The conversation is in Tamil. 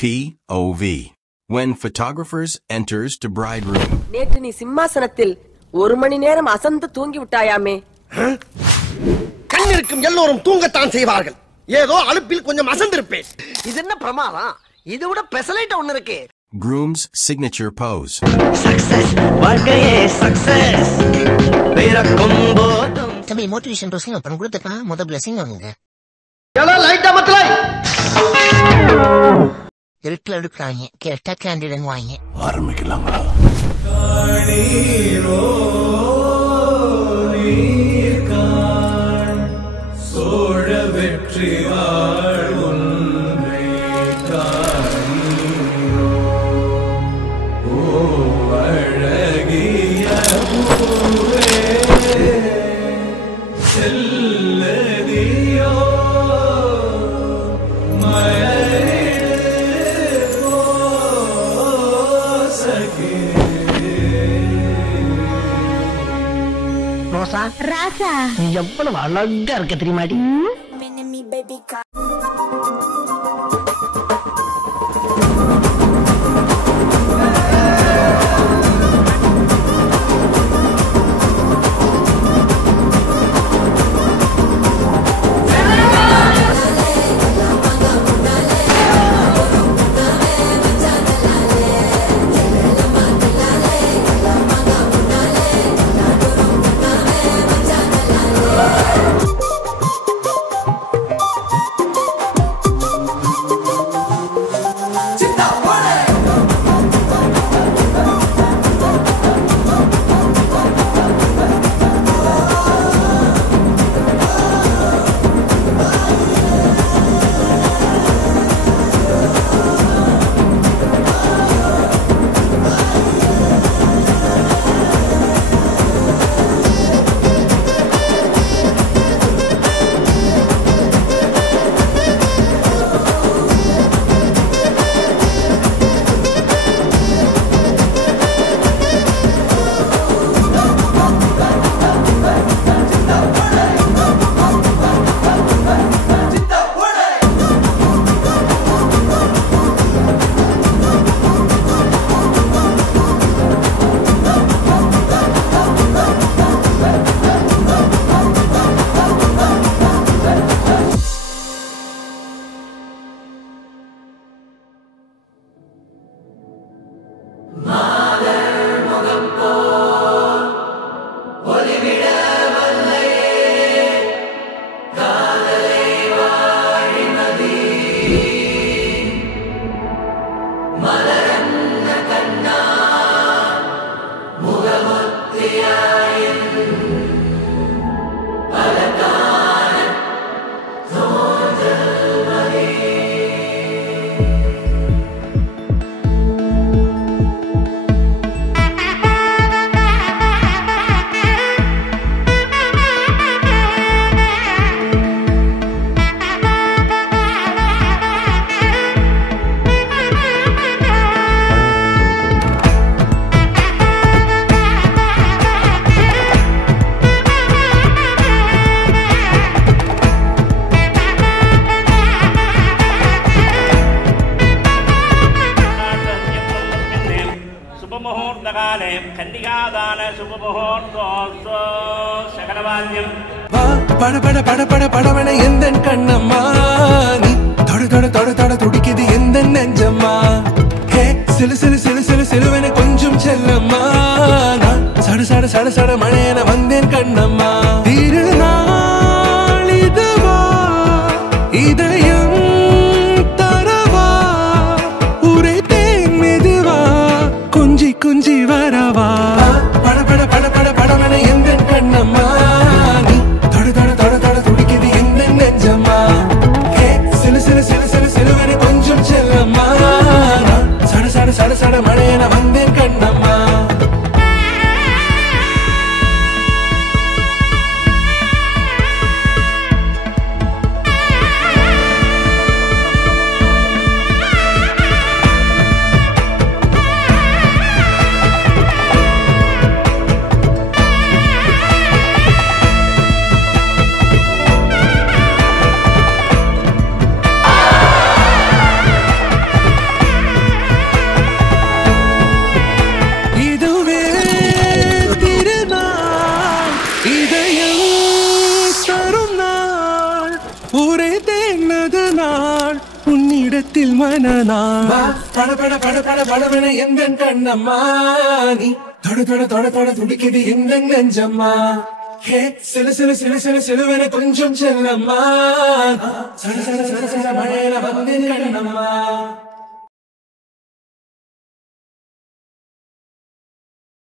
POV. When photographers enters to bride room. நேற்று நீ சிம்மாசனத்தில் 1 மணி நேரம் அசந்து தூங்கி விட்டாயாமே. கண்ணிருக்கும் எல்லோரும் தூங்கத்தான் செய்வார்கள். ஏதோ அலுப்பில் கொஞ்சம் அசந்திருப்பேன். இது என்ன பிரமாதம்? இது விட பெசலைட் ஒன்னு இருக்கு. Groom's signature pose. Success, வாழ்க்கையே success. பிறக்கும் போதும். தம்பி மோட்டிவேஷன் ரோசிங் அப்புறம் கொடுத்துட்டா முத பிளஸிங் வாங்குங்க. எல்லாம் லைட்டா மத்தலை. இருட்டில் எடுக்கிறாங்க கேட்டா கேண்டிடன் வாங்க ஆரம்பிக்கலாங்களா? சோழ வெற்றி வாழ்வுன்னை காணீரோ ஓ அழகிய பூவே செல்லதியோ ராசா நீ எவ்வளவு அழகா இருக்க தெரியுமாடி? படவன எந்த கண்ணம்மா நீ தொட தொட தொட தொட துடிக்குது எந்த நெஞ்சம்மா ஹே சிலு சிலு சிலு சிலு சிலுவன கொஞ்சம் செல்லம்மா நான் சட சட சட சட மழையன வந்தேன் கண்ணம்மா திருநாள் இதுவா இதயம் தரவா உரைத்தேன் மெதுவா குஞ்சி குஞ்சி வரவா பட பட பட பட படவன எந்த கண்ணம்மா சட சட மழையன வந்தேன் கண்ணம்மா இதயம் தரும் நாள் ஒரே தேனது நாள் உன்னிடத்தில் மனநாள் பட பட பட பட படவென எந்த கண்ணம்மா நீ தொட தொட தொட தொட துடிக்குது எந்த நெஞ்சம்மா ஹே சிலு சிலு சிலு சிலு சிலுவென கொஞ்சம் செல்லம்மா சட சட சட சட மழையில வந்தேன் கண்ணம்மா